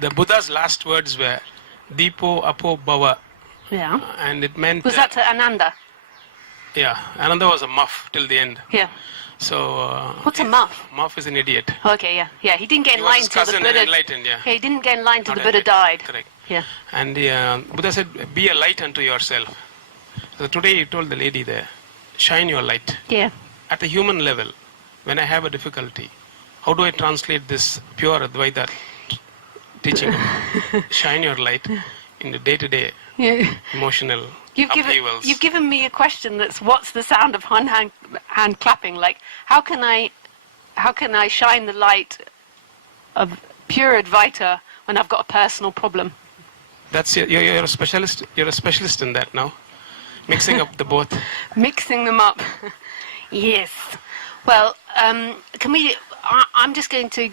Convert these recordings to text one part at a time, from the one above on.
The Buddha's last words were Deepo Apo Bhava. Yeah. And it meant... Was that to Ananda? Yeah, Ananda was a muff till the end. Yeah. So... What's a muff? Muff is an idiot. Okay, yeah. Yeah, he didn't get in line till the Buddha... enlightened, yeah. He didn't get in line till Not the Buddha died. Correct. Yeah. And Buddha said, be a light unto yourself. So today he told the lady there, shine your light. Yeah. At the human level, when I have a difficulty, how do I translate this pure Advaita teaching? Shine your light in the day-to-day emotional upheavals. You've given me a question that's what's the sound of hand clapping? Like, how can I shine the light of pure Advaita when I've got a personal problem? That's you're a specialist. You're a specialist in that now, mixing up the both. Mixing them up. Yes. Well, I'm just going to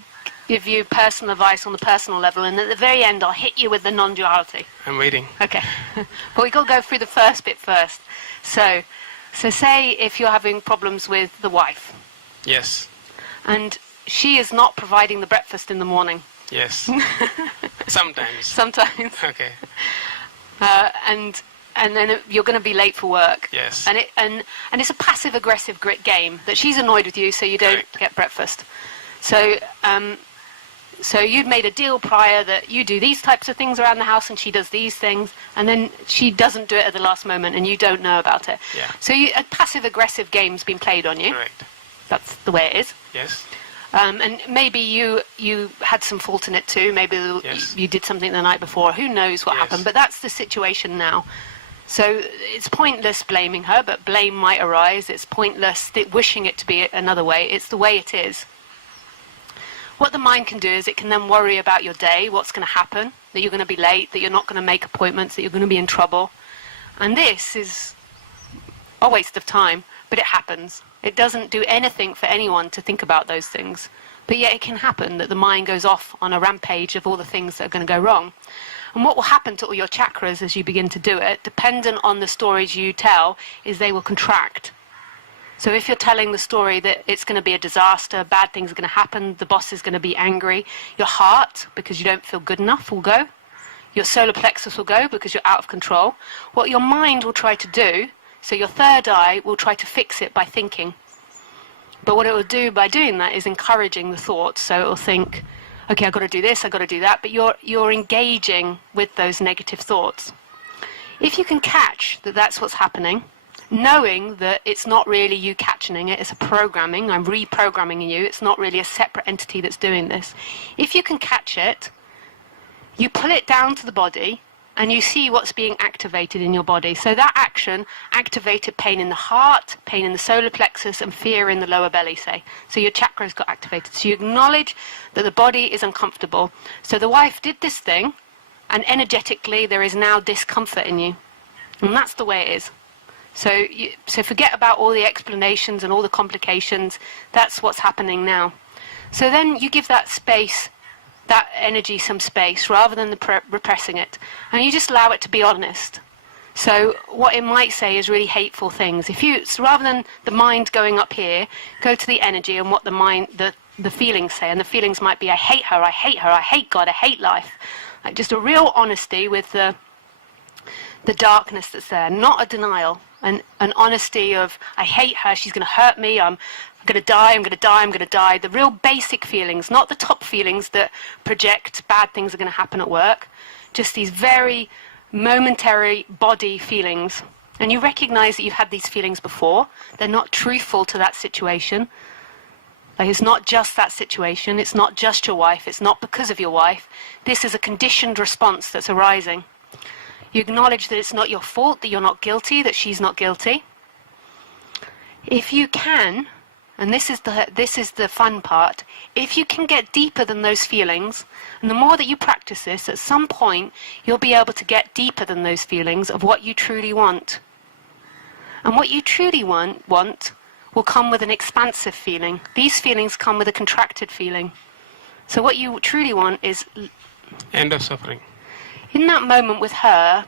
give you personal advice on the personal level, and at the very end I'll hit you with the non-duality. I'm waiting. Okay. But we've got to go through the first bit first. So say if you're having problems with the wife. Yes. And she is not providing the breakfast in the morning. Yes. Sometimes. Sometimes. Okay. And then you're going to be late for work. Yes. And it's a passive-aggressive game that she's annoyed with you, so you don't get breakfast. So you'd made a deal prior that you do these types of things around the house and she does these things, and then she doesn't do it at the last moment and you don't know about it. Yeah. So a passive-aggressive game's been played on you. Correct. That's the way it is. Yes. And maybe you had some fault in it too. Maybe you did something the night before. Who knows what happened? But that's the situation now. So it's pointless blaming her, but blame might arise. It's pointless wishing it to be another way. It's the way it is. What the mind can do is it can then worry about your day, what's going to happen, that you're going to be late, that you're not going to make appointments, that you're going to be in trouble. And this is a waste of time, but it happens. It doesn't do anything for anyone to think about those things. But yet it can happen that the mind goes off on a rampage of all the things that are going to go wrong. And what will happen to all your chakras as you begin to do it, dependent on the stories you tell, is they will contract. So if you're telling the story that it's going to be a disaster, bad things are going to happen, the boss is going to be angry, your heart, because you don't feel good enough, will go. Your solar plexus will go because you're out of control. What your mind will try to do, so your third eye will try to fix it by thinking. But what it will do by doing that is encouraging the thoughts. So it will think, okay, I've got to do this, I've got to do that, but you're engaging with those negative thoughts. If you can catch that that's what's happening, knowing that it's not really you catching it, it's a programming, I'm reprogramming you, it's not really a separate entity that's doing this. If you can catch it, you pull it down to the body and you see what's being activated in your body. So that action activated pain in the heart, pain in the solar plexus, and fear in the lower belly, say. So your chakras got activated. So you acknowledge that the body is uncomfortable. So the wife did this thing, and energetically there is now discomfort in you. And that's the way it is. So forget about all the explanations and all the complications. That's what's happening now. So then you give that space, that energy some space, rather than repressing it. And you just allow it to be honest. So what it might say is really hateful things. So rather than the mind going up here, go to the energy and what the feelings say. And the feelings might be, I hate her, I hate her, I hate God, I hate life. Like just a real honesty with the darkness that's there, not a denial. An honesty of, I hate her, she's going to hurt me, I'm going to die, I'm going to die, I'm going to die. The real basic feelings, not the top feelings that project bad things are going to happen at work. Just these very momentary body feelings. And you recognize that you've had these feelings before. They're not truthful to that situation. Like it's not just that situation, it's not just your wife, it's not because of your wife. This is a conditioned response that's arising. You acknowledge that it's not your fault, that you're not guilty, that she's not guilty. If you can, and this is the fun part, if you can get deeper than those feelings, and the more that you practice this, at some point you'll be able to get deeper than those feelings of what you truly want. And what you truly want will come with an expansive feeling. These feelings come with a contracted feeling. So what you truly want is end of suffering. In that moment with her,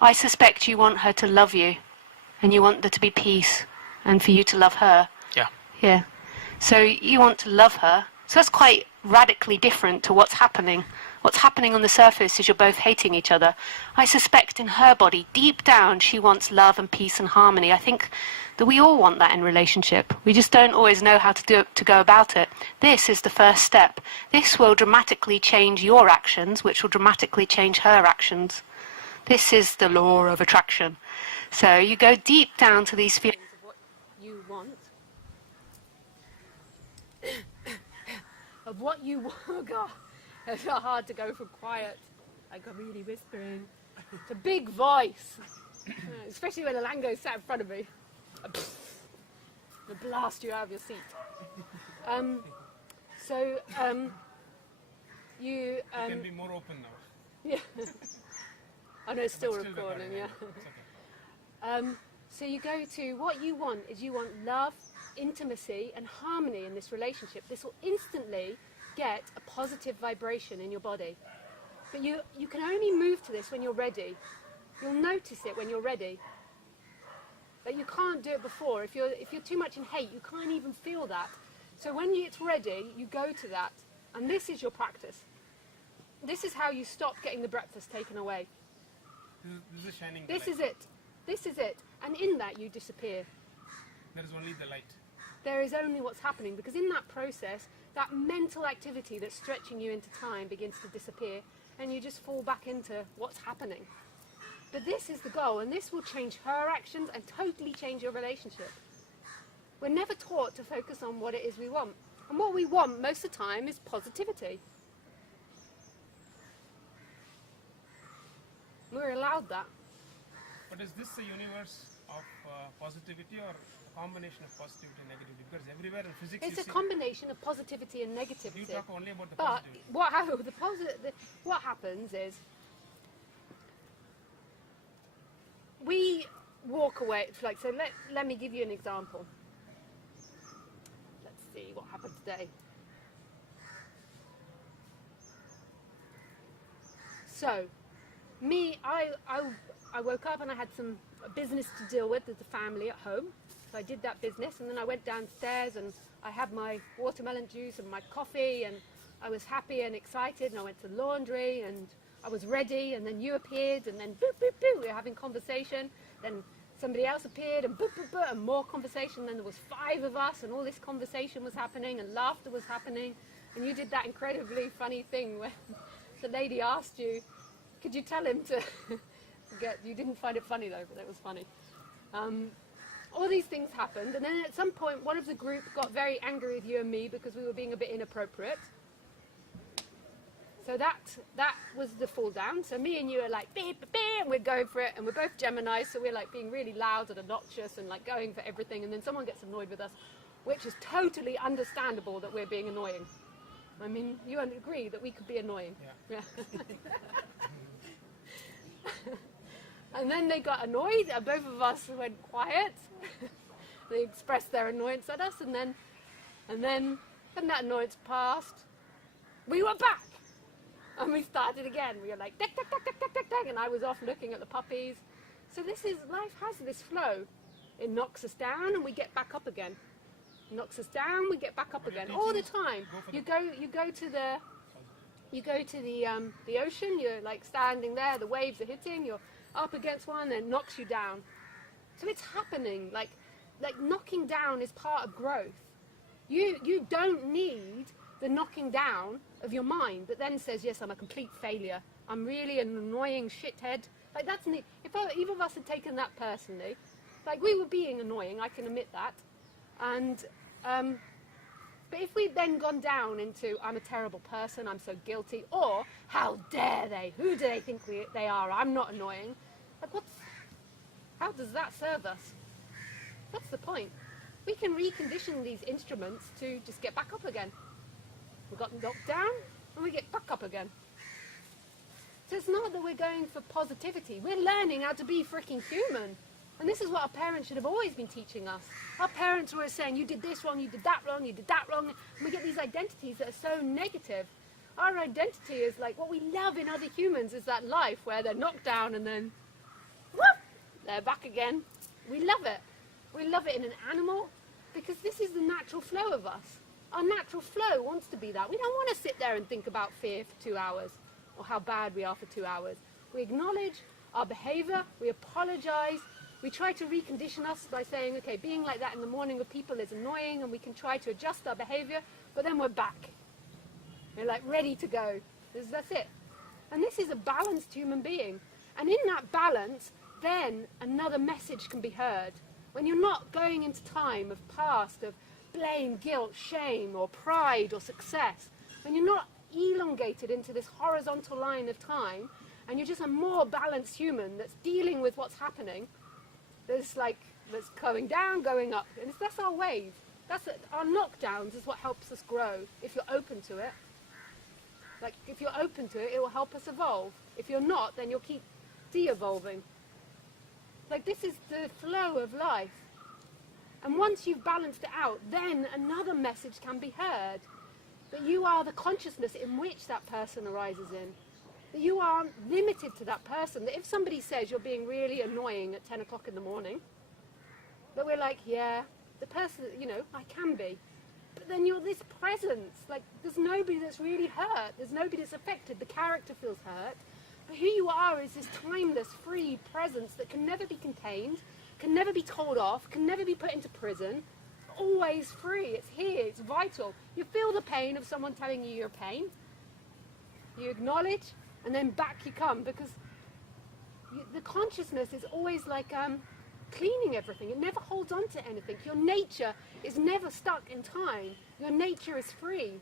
I suspect you want her to love you, and you want there to be peace, and for you to love her. Yeah. Yeah. So you want to love her. So that's quite radically different to what's happening. What's happening on the surface is you're both hating each other. I suspect in her body, deep down, she wants love and peace and harmony. I think that we all want that in relationship. We just don't always know how to go about it. This is the first step. This will dramatically change your actions, which will dramatically change her actions. This is the law of attraction. So you go deep down to these feelings of what you want. Of what you want. God, it's so hard to go from quiet, like I'm really whispering, to big voice. Especially when Ilangho sat in front of me. It'll blast you out of your seat. You can be more open now. Yeah. I know it's still recording, yeah. Okay. So you go to what you want is you want love, intimacy and harmony in this relationship. This will instantly get a positive vibration in your body. But you can only move to this when you're ready. You'll notice it when you're ready. But you can't do it before. If you're too much in hate, you can't even feel that. So when it's ready, you go to that. And this is your practice. This is how you stop getting the breakfast taken away. This is shining. This is it. This is it. And in that you disappear. There is only the light. There is only what's happening, because in that process, that mental activity that's stretching you into time begins to disappear, and you just fall back into what's happening. But this is the goal, and this will change her actions and totally change your relationship. We're never taught to focus on what it is we want. And what we want most of the time is positivity. We're allowed that. But is this a universe of positivity or a combination of positivity and negativity? Because everywhere in physics it's a combination of positivity and negativity. You talk only about the but positivity. What happens is we walk away. So let me give you an example. Let's see what happened today. So, I woke up and I had some business to deal with the family at home. So I did that business, and then I went downstairs and I had my watermelon juice and my coffee, and I was happy and excited, and I went to the laundry and I was ready, and then you appeared, and then boop, boop, boop, we were having conversation. Then somebody else appeared, and boop, boop, boop, and more conversation. Then there was 5 of us, and all this conversation was happening, and laughter was happening. And you did that incredibly funny thing where the lady asked you, could you tell him to you didn't find it funny though, but it was funny. All these things happened, and then at some point one of the group got very angry with you and me because we were being a bit inappropriate. So that was the fall down. So me and you are like, beep, beep, beep, and we're going for it, and we're both Geminis, so we're like being really loud and obnoxious and like going for everything, and then someone gets annoyed with us, which is totally understandable that we're being annoying. I mean, you agree that we could be annoying. Yeah. And then they got annoyed, and both of us went quiet. They expressed their annoyance at us, and then when that annoyance passed, we were back. And we started again. We were like, tick, tick, tick, tick, tick, tick, tick, and I was off looking at the puppies. So life has this flow. It knocks us down, and we get back up again. It knocks us down, we get back up again, all the time. You go to the ocean. You're like standing there. The waves are hitting. You're up against one, and it knocks you down. So it's happening. Like knocking down is part of growth. You don't need the knocking down of your mind that then says, yes, I'm a complete failure. I'm really an annoying shithead. Like that's neat. If either of us had taken that personally, like we were being annoying, I can admit that. And but if we'd then gone down into I'm a terrible person, I'm so guilty, or how dare they? Who do they think they are? I'm not annoying. Like how does that serve us? What's the point? We can recondition these instruments to just get back up again. We got knocked down and we get back up again. So it's not that we're going for positivity. We're learning how to be freaking human. And this is what our parents should have always been teaching us. Our parents were saying, you did this wrong, you did that wrong, you did that wrong. And we get these identities that are so negative. Our identity is like, what we love in other humans is that life where they're knocked down and then, whoop, they're back again. We love it. We love it in an animal because this is the natural flow of us. Our natural flow wants to be that. We don't want to sit there and think about fear for 2 hours. or how bad we are for 2 hours. We acknowledge our behavior, we apologize, we try to recondition us by saying, okay, being like that in the morning with people is annoying, and we can try to adjust our behavior, but then we're back. We're like ready to go. That's it. And this is a balanced human being. And in that balance, then another message can be heard. When you're not going into time of past, of blame, guilt, shame, or pride, or success, when you're not elongated into this horizontal line of time, and you're just a more balanced human that's dealing with what's happening, that's going down, going up. And that's our wave. Our knockdowns is what helps us grow, if you're open to it. Like, if you're open to it, it will help us evolve. If you're not, then you'll keep de-evolving. Like, this is the flow of life. And once you've balanced it out, then another message can be heard. That you are the consciousness in which that person arises in. That you aren't limited to that person. That if somebody says you're being really annoying at 10 o'clock in the morning, that we're like, yeah, the person, I can be. But then you're this presence. Like, there's nobody that's really hurt. There's nobody that's affected. The character feels hurt. But who you are is this timeless, free presence that can never be contained, can never be told off, can never be put into prison. Always free. It's here. It's vital. You feel the pain of someone telling you your pain. You acknowledge, and then back you come, because the consciousness is always like cleaning everything. It never holds on to anything. Your nature is never stuck in time. Your nature is free.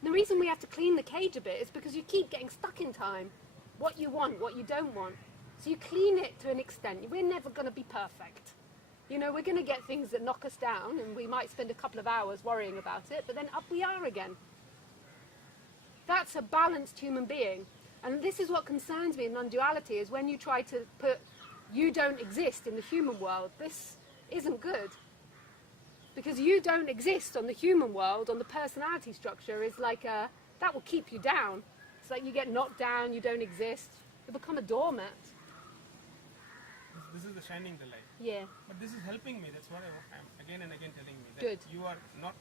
And the reason we have to clean the cage a bit is because you keep getting stuck in time. What you want, what you don't want. So you clean it to an extent. We're never going to be perfect. We're going to get things that knock us down, and we might spend a couple of hours worrying about it, but then up we are again. That's a balanced human being. And this is what concerns me in non-duality, is when you try to put you don't exist in the human world. This isn't good. Because you don't exist on the human world, on the personality structure, is like that will keep you down. It's like you get knocked down, you don't exist, you become a doormat. This is the shining the light. Yeah. But this is helping me. That's what I'm again and again telling me. That Good. You are not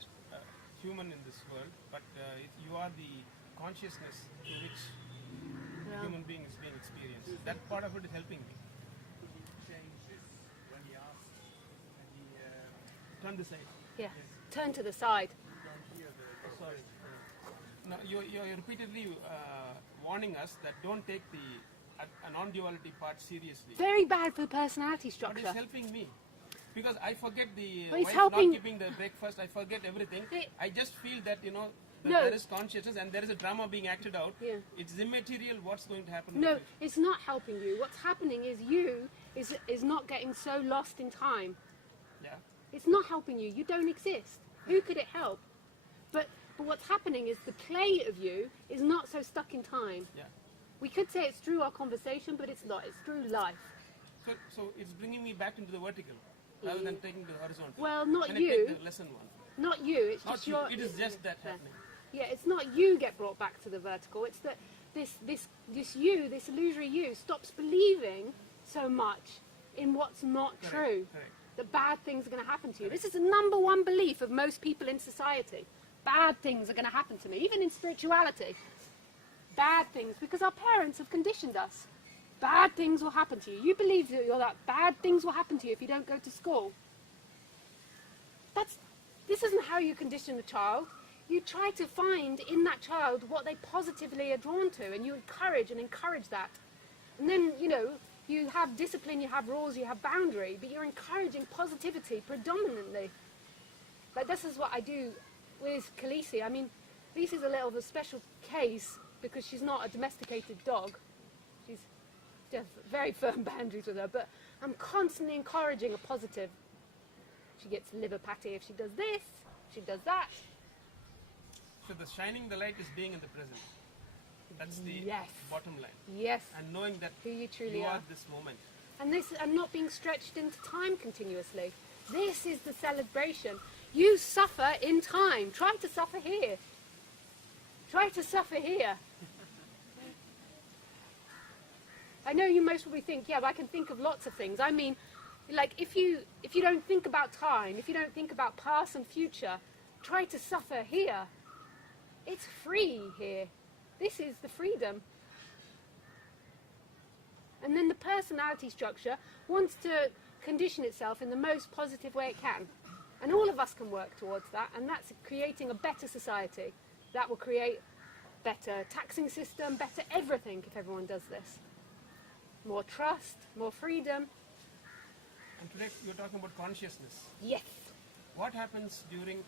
human in this world, but you are the consciousness to which human being is being experienced. That part of it is helping me. Changes when he asks, and he Turn this side. Yeah. Yes. Turn to the side. don't hear the. Oh, sorry. Now you're repeatedly warning us that don't take the a non-duality part seriously. Very bad for the personality But structure. it's helping me. Because I forget the But it's wife helping- not keeping the breakfast, I forget everything. I just feel that, that No. there is consciousness and there is a drama being acted out. Yeah. It's immaterial what's going to happen. in No, the future. it's not helping you. What's happening is you is not getting so lost in time. Yeah. It's not helping you. You don't exist. Who could it help? But what's happening is the play of you is not so stuck in time. Yeah. We could say it's through our conversation, but it's not. It's through life. So it's bringing me back into the vertical rather than taking the horizontal. Well, not Can you. I take the lesson one? Not you. It's Not just you. your. It is just that happening. Yeah, it's not you get brought back to the vertical. It's that this you, this illusory you, stops believing so much in what's not Correct, true. correct. That bad things are going to happen to you. This is the number one belief of most people in society. Bad things are going to happen to me, even in spirituality. Bad things, because our parents have conditioned us. Bad things will happen to you. You believe that bad things will happen to you if you don't go to school. This isn't how you condition a child. You try to find in that child what they positively are drawn to, and you encourage that. And then, you have discipline, you have rules, you have boundary, but you're encouraging positivity predominantly. Like, this is what I do with Khaleesi. I mean, Lisa's a little of a special case because she's not a domesticated dog. She's just very firm boundaries with her, but I'm constantly encouraging a positive. She gets liver patty if she does this, she does that. So the shining the light is being in the present. That's the Yes. bottom line. Yes. And knowing that Who you truly you are. are this moment. And not being stretched into time continuously. This is the celebration. You suffer in time. Try to suffer here. Try to suffer here. I know you most probably think, yeah, but I can think of lots of things. I mean, like, if you don't think about time, if you don't think about past and future, try to suffer here. It's free here. This is the freedom. And then the personality structure wants to condition itself in the most positive way it can. And all of us can work towards that, and that's creating a better society. That will create better taxing system, better everything if everyone does this. More trust, more freedom. And today you're talking about consciousness. Yes. What happens during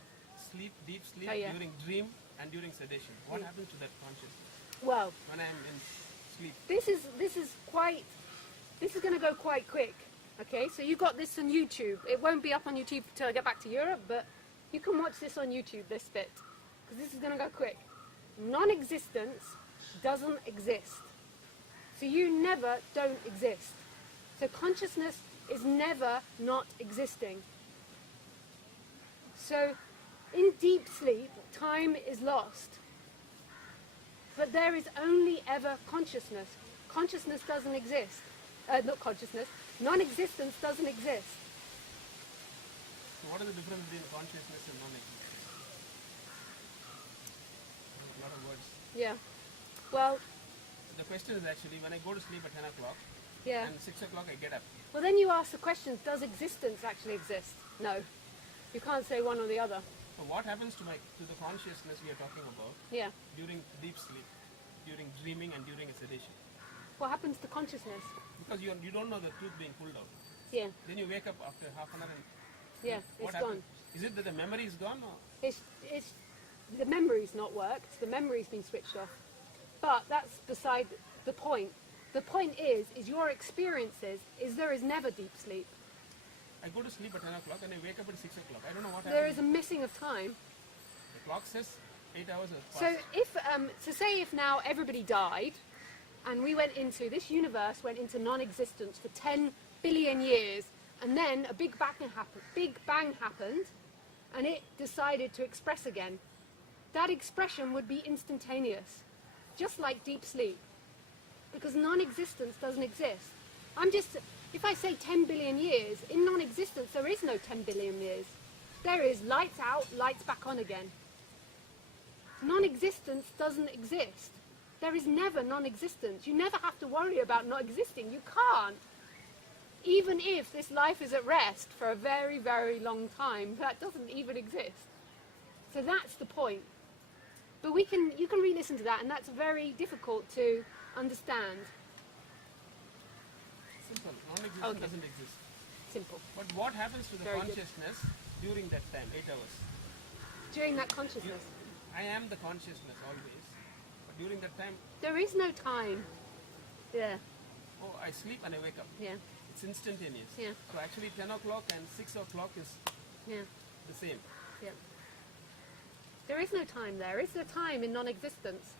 sleep, deep sleep, during dream, and during sedation? What happens to that consciousness? Well, when I'm in sleep. This is going to go quite quick. Okay, so you got this on YouTube. It won't be up on YouTube until I get back to Europe, but you can watch this on YouTube, this bit, because this is going to go quick. Non-existence doesn't exist. So you never don't exist. So consciousness is never not existing. So in deep sleep, time is lost. But there is only ever consciousness. Consciousness doesn't exist. Not consciousness. Non-existence doesn't exist. So what is the difference between consciousness and non-existence? A lot of words. Yeah. Well, the question is actually when I go to sleep at 10 o'clock and 6 o'clock I get up. Well, then you ask the question, does existence actually exist? No. You can't say one or the other. So what happens to the consciousness we are talking about during deep sleep, during dreaming and during a sedation? What happens to consciousness? Because you don't know the truth being pulled out. Yeah. Then you wake up after half an hour and it's gone. Is it that the memory is gone? Or? It's the memory's not worked. The memory's been switched off. But that's beside the point. The point is your experiences is there is never deep sleep. I go to sleep at 10 o'clock and I wake up at 6 o'clock. I don't know what happens. There is a missing of time. The clock says 8 hours have passed. So say if now everybody died and we went into, this universe went into non-existence for 10 billion years, and then a big bang happened and it decided to express again. That expression would be instantaneous, just like deep sleep, because non-existence doesn't exist. If I say 10 billion years, in non-existence there is no 10 billion years. There is lights out, lights back on again. Non-existence doesn't exist. There is never non-existence. You never have to worry about not existing. You can't. Even if this life is at rest for a very, very long time, that doesn't even exist. So that's the point. But you can re-listen to that, and that's very difficult to understand. Simple. Non-existence doesn't exist. Simple. But what happens to the Very consciousness during that time, 8 hours? During that consciousness. I am the consciousness always. But during that time... There is no time. Yeah. Oh, I sleep and I wake up. Yeah. It's instantaneous. Yeah. So actually 10 o'clock and 6 o'clock is the same. Yeah. There is no time there. Is there time in non-existence?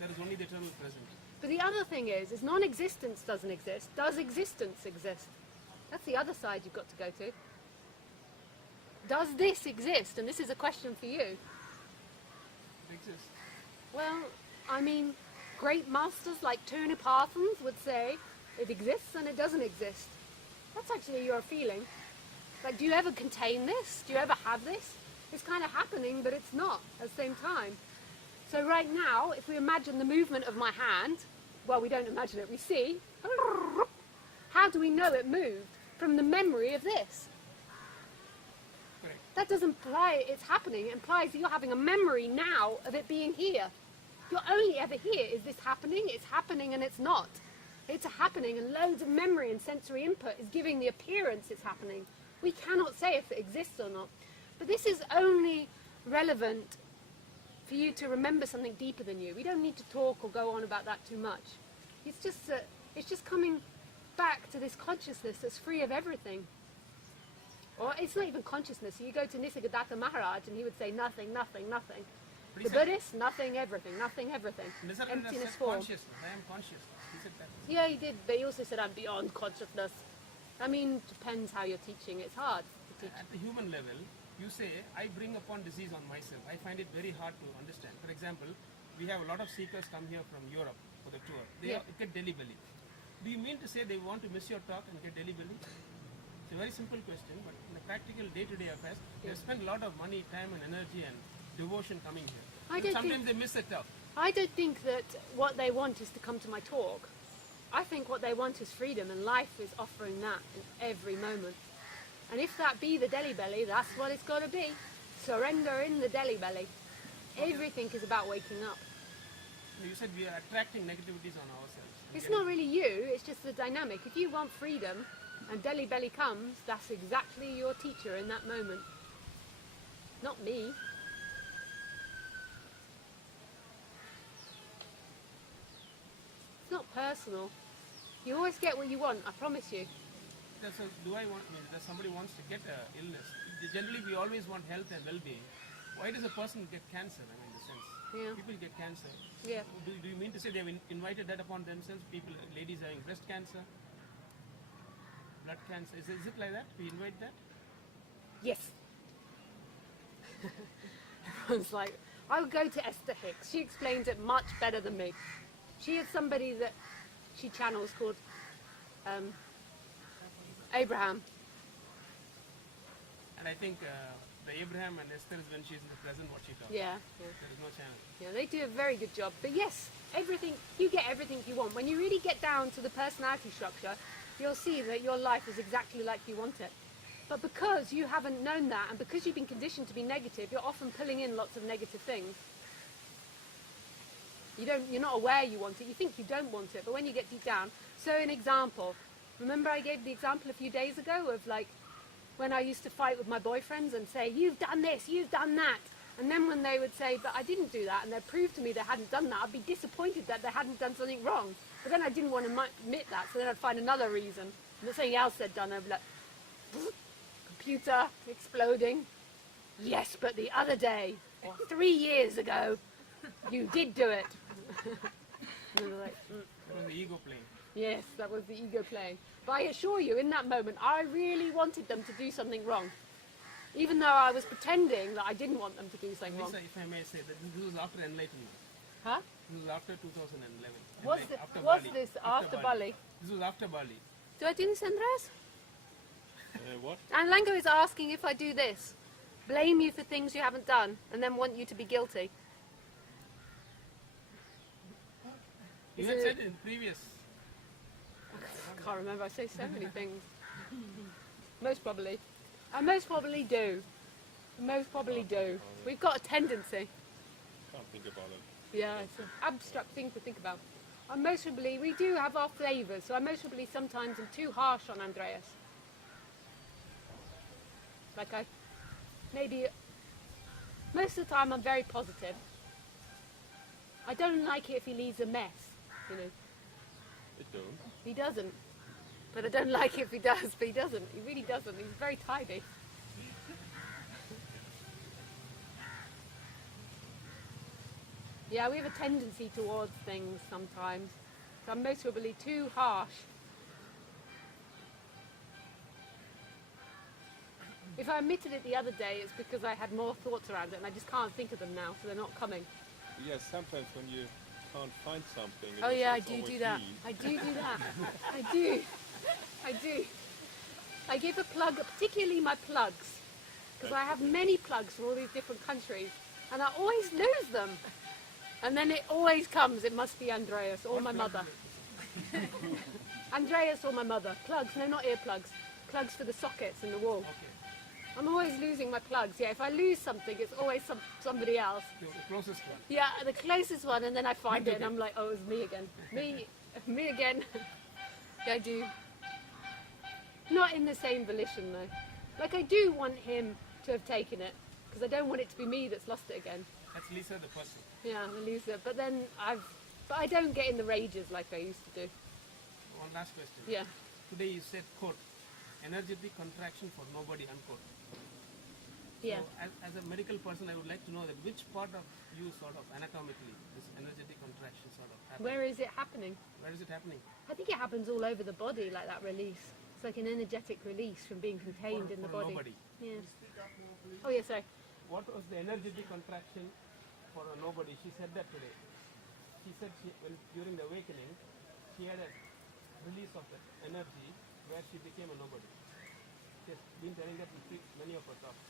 There is only the eternal present. But the other thing is non-existence doesn't exist. Does existence exist? That's the other side you've got to go to. Does this exist? And this is a question for you. It exists. Well, I mean, great masters like Tony Parsons would say it exists and it doesn't exist. That's actually your feeling. Like, do you ever contain this? Do you ever have this? It's kind of happening, but it's not at the same time. So right now, if we imagine the movement of my hand, well, we don't imagine it, we see. How do we know it moved? From the memory of this. Correct. That doesn't imply it's happening. It implies that you're having a memory now of it being here. You're only ever here. Is this happening? It's happening and it's not. It's happening, and loads of memory and sensory input is giving the appearance it's happening. We cannot say if it exists or not. But this is only relevant for you to remember something deeper than you. We don't need to talk or go on about that too much. It's just coming back to this consciousness that's free of everything. Or it's not even consciousness. You go to Nisargadatta Maharaj and he would say nothing, nothing, nothing. The Buddhist, nothing, everything, nothing, everything. Emptiness form. Consciousness. I am conscious. He said that. Yeah, he did, but he also said I'm beyond consciousness. I mean, depends how you're teaching. It's hard to teach. At the human level, you say, I bring upon disease on myself. I find it very hard to understand. For example, we have a lot of seekers come here from Europe for the tour. They get Delhi belly. Do you mean to say they want to miss your talk and get Delhi belly? It's a very simple question, but in a practical day-to-day affairs, they have spent a lot of money, time and energy and devotion coming here. Sometimes they miss it out. I don't think that what they want is to come to my talk. I think what they want is freedom, and life is offering that in every moment. And if that be the Delhi belly, that's what it's got to be. Surrender in the Delhi belly. Everything is about waking up. You said we are attracting negativities on ourselves. It's not really you, it's just the dynamic. If you want freedom and Delhi belly comes, that's exactly your teacher in that moment. Not me. It's not personal. You always get what you want, I promise you. So if somebody wants to get an illness, generally we always want health and well-being. Why does a person get cancer? I mean, in the sense, people get cancer. Yeah. Do you mean to say they've invited that upon themselves? People, ladies having breast cancer, blood cancer. Is it like that? We invite that? Yes. Everyone's like, I would go to Esther Hicks. She explains it much better than me. She is somebody that she channels called Abraham. And I think the Abraham and Esther is when she's in the present what she talks. Yeah. There is no channel. Yeah, they do a very good job. But yes, you get everything you want. When you really get down to the personality structure, you'll see that your life is exactly like you want it. But because you haven't known that, and because you've been conditioned to be negative, you're often pulling in lots of negative things. You're not aware you want it. You think you don't want it, but when you get deep down. So an example. Remember I gave the example a few days ago of like when I used to fight with my boyfriends and say, you've done this, you've done that. And then when they would say, but I didn't do that, and they'd prove to me they hadn't done that, I'd be disappointed that they hadn't done something wrong. But then I didn't want to admit that, so then I'd find another reason. And if something else they'd done, I'd be like, computer exploding. Yes, but the other day, or 3 years ago, you did do it. And they're like, That was the ego playing. yes, that was the ego playing. But I assure you, in that moment, I really wanted them to do something wrong. Even though I was pretending that I didn't want them to do something wrong. Lisa, if I may say, that this was after enlightenment. Huh? This was after 2011. What's this after Bali? This was after Bali. Do I do this, Andreas? What? And Ilangho is asking if I do this. Blame you for things you haven't done, and then want you to be guilty. You had said in previous. I can't remember, I say so many things. Most probably. I most probably do. Most probably do. We've got a tendency. Can't think about it. Yeah, it's an abstract thing to think about. I most probably, we do have our flavours, so I most probably sometimes am too harsh on Andreas. Like most of the time I'm very positive. I don't like it if he leaves a mess, you know. It don't. He doesn't. But I don't like it if he does, but he doesn't. He really doesn't. He's very tidy. Yeah, we have a tendency towards things sometimes. So I'm most probably too harsh. If I admitted it the other day, it's because I had more thoughts around it and I just can't think of them now, so they're not coming. Yes, sometimes when you can't find something. Oh yeah, I it's do always that. me. I do that. I do. I do. I give a plug, particularly my plugs, because I have many plugs from all these different countries, and I always lose them. And then it always comes, it must be Andreas or my mother. Andreas or my mother. Plugs, no, not earplugs. Plugs for the sockets in the wall. I'm always losing my plugs. Yeah, if I lose something, it's always somebody else. The closest one. Yeah, the closest one, and then I find it, and I'm like, oh, it's me again. Me again. Yeah, I do. Not in the same volition, though. Like, I do want him to have taken it, because I don't want it to be me that's lost it again. That's Lisa the person. Yeah, the loser. But then but I don't get in the rages like I used to do. One last question. Yeah. Today you said, quote, energetic contraction for nobody, unquote. Yeah. So as a medical person, I would like to know that which part of you sort of anatomically, this energetic contraction sort of happens. Where is it happening? Where is it happening? I think it happens all over the body, like that release. It's like an energetic release from being contained in the For body. nobody. Yeah. Oh, yeah, sorry. What was the energetic contraction for a nobody? She said that today. She said during the awakening, she had a release of that energy where she became a nobody. She has been telling that in many of her talks.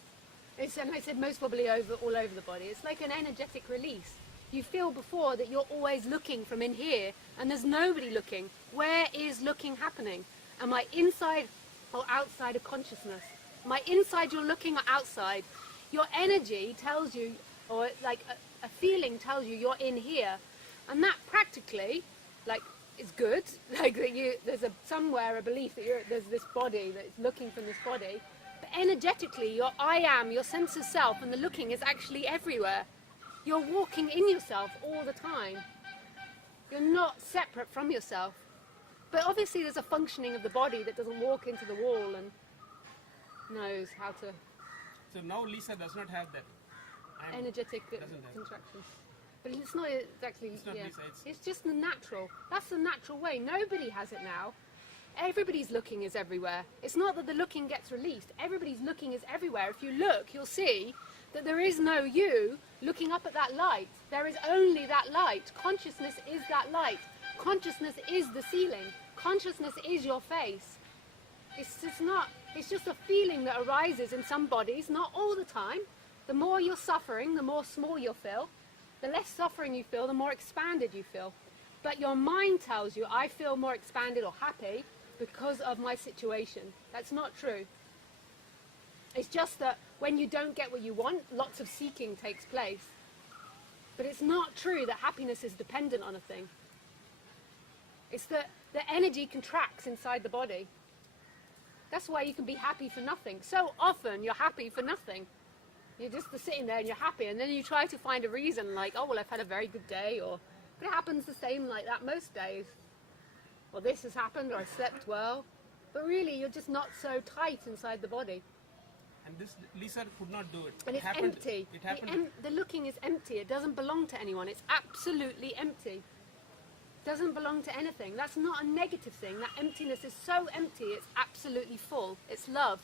And I said most probably all over the body. It's like an energetic release. You feel before that you're always looking from in here, and there's nobody looking. Where is looking happening? Am I inside or outside of consciousness? Am I inside you're looking or outside? Your energy tells you, or like a feeling tells you you're in here. And that practically, like, is good. Like that there's somewhere a belief that there's this body that's looking from this body. But energetically, your I am, your sense of self, and the looking is actually everywhere. You're walking in yourself all the time. You're not separate from yourself. But obviously there's a functioning of the body that doesn't walk into the wall and knows how to... So now Lisa does not have that energetic contractions. But it's not exactly... It's not Lisa, it's just the natural. That's the natural way. Nobody has it now. Everybody's looking is everywhere. It's not that the looking gets released. Everybody's looking is everywhere. If you look, you'll see that there is no you looking up at that light. There is only that light. Consciousness is that light. Consciousness is the ceiling. Consciousness is your face. It's just a feeling that arises in some bodies, not all the time. The more you're suffering, the more small you'll feel. The less suffering you feel, the more expanded you feel. But your mind tells you, I feel more expanded or happy because of my situation. That's not true. It's just that when you don't get what you want, lots of seeking takes place. But it's not true that happiness is dependent on a thing. It's that the energy contracts inside the body. That's why you can be happy for nothing. So often you're happy for nothing. You're just sitting there and you're happy, and then you try to find a reason like, oh, well, I've had a very good day, or but it happens the same like that most days. Or this has happened, or I slept well. But really, you're just not so tight inside the body. And this, Lisa could not do it. And it's empty. It happened. The looking is empty. It doesn't belong to anyone. It's absolutely empty. It doesn't belong to anything. That's not a negative thing. That emptiness is so empty, it's absolutely full. It's love.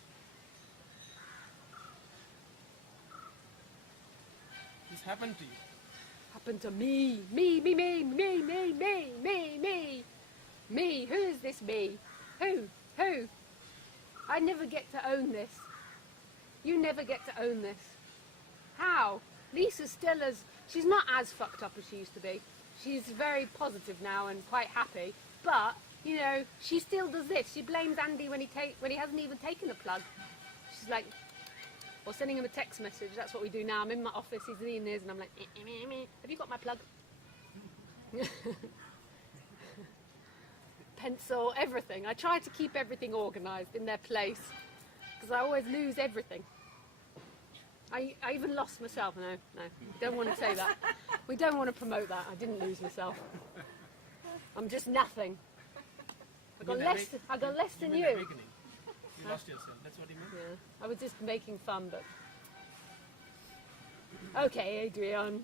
This happened to you. Happened to me. Me, me, me, me, me, me, me, me. Me. Who is this me? Who? Who? I never get to own this. You never get to own this. How? Lisa's still she's not as fucked up as she used to be. She's very positive now and quite happy. But, you know, she still does this. She blames Andy when he hasn't even taken a plug. She's like, or sending him a text message. That's what we do now. I'm in my office, he's in his, and I'm like, have you got my plug? Pencil, everything. I try to keep everything organised in their place, because I always lose everything. I even lost myself. No, don't want to say that. We don't want to promote that. I didn't lose myself. I'm just nothing. I got less than you. You lost yourself. That's what you meant? Yeah, I was just making fun, but... Okay, Adrian.